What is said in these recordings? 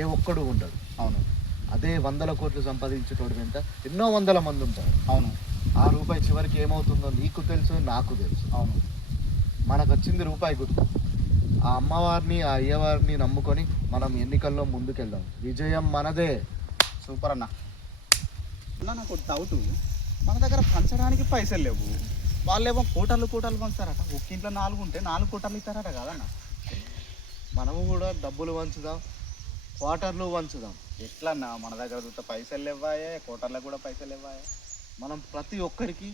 ఏ ఒక్కడు ఉండడు. అవును. అదే వందల కోట్లు సంపాదించేటోడు వెంట ఎన్నో వందల మంది ఉంటారు. అవును. ఆ రూపాయి చివరికి ఏమవుతుందో నీకు తెలుసు, నాకు తెలుసు. అవును. మనకు వచ్చింది రూపాయి గుర్తు. ఆ అమ్మవారిని, ఆ అయ్యవారిని నమ్ముకొని మనం ఎన్నికల్లో ముందుకెళ్దాం. విజయం మనదే. సూపర్ అన్న. అన్న నాకు డౌట్, మన దగ్గర పంచడానికి పైసలు లేవు, వాళ్ళేమో కోటర్లు కోటర్లు పంచుతారట. ఒక్క ఇంట్లో 4 ఉంటే 4 కోటర్లు ఇస్తారట కదన్న. మనము కూడా డబ్బులు వంచుదాం, క్వార్టర్లు వంచుదాం. ఎట్లన్నా మన దగ్గర చూస్తే పైసలు ఇవ్వాయే, కోటర్లకు కూడా పైసలు ఇవ్వాయే. మనం ప్రతి ఒక్కరికి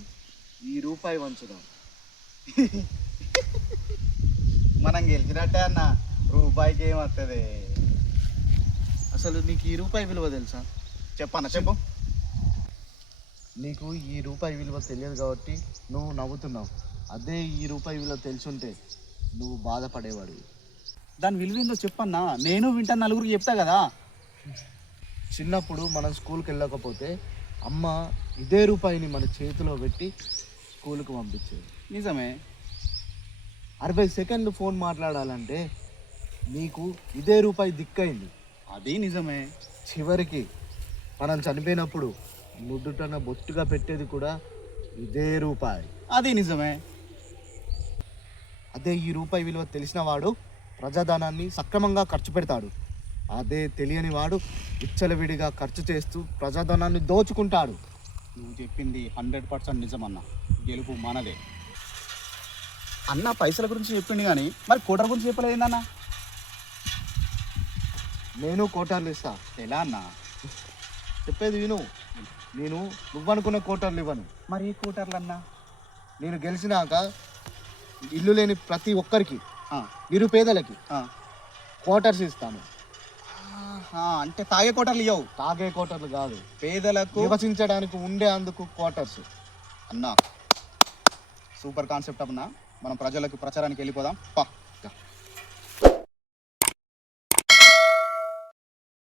ఈ రూపాయి వంచుదాం. మనం గెలిచినట్టే అన్న, రూపాయికి ఏమవుతుంది? అసలు నీకు ఈ రూపాయి విలువ తెలుసా? చెప్పన్న చెప్పు. నీకు ఈ రూపాయి విలువ తెలియదు కాబట్టి నువ్వు నవ్వుతున్నావు. అదే ఈ రూపాయి విలువ తెలుసుంటే నువ్వు బాధపడేవాడివి. దాని విలువ ఏందో చెప్పన్నా, నేను వింటాను, నలుగురికి చెప్తా కదా. చిన్నప్పుడు మనం స్కూల్కి వెళ్ళకపోతే అమ్మ ఇదే రూపాయిని మన చేతిలో పెట్టి స్కూల్కి పంపించేది. నిజమే. 60 సెకండ్లు ఫోన్ మాట్లాడాలంటే నీకు ఇదే రూపాయి దిక్కైంది. అది నిజమే. చివరికి మనం చనిపోయినప్పుడు నుదుటన బొట్టుగా పెట్టేది కూడా ఇదే రూపాయి. అది నిజమే. అదే ఈ రూపాయి విలువ తెలిసిన వాడు ప్రజాధనాన్ని సక్రమంగా ఖర్చు పెడతాడు. అదే తెలియని వాడు విచ్చలవిడిగా ఖర్చు చేస్తూ ప్రజాధనాన్ని దోచుకుంటాడు. నువ్వు చెప్పింది 100% నిజమన్నా. గెలుపు మనదే. అన్న పైసల గురించి చెప్పింది కానీ మరి కోటర్ గురించి చెప్పలేదు ఏందన్నా? నేను కోటర్లు ఇస్తా. ఎలా అన్నా? చెప్పేది విను. నేను నువ్వనుకున్న కోటర్లు ఇవ్వను. మరి ఏ కోటర్లు అన్నా? నేను గెలిచినాక ఇల్లు లేని ప్రతి ఒక్కరికి, నిరుపేదలకి క్వార్టర్స్ ఇస్తాను. అంటే తాగే కోటర్లు ఇవ్వవు? తాగే కోటర్లు కాదు, పేదలకు నివసించడానికి ఉండే అందుకు క్వార్టర్స్. అన్నా సూపర్ కాన్సెప్ట్ అన్నా. మనం ప్రజలకు ప్రచారానికి వెళ్ళిపోదాం పా.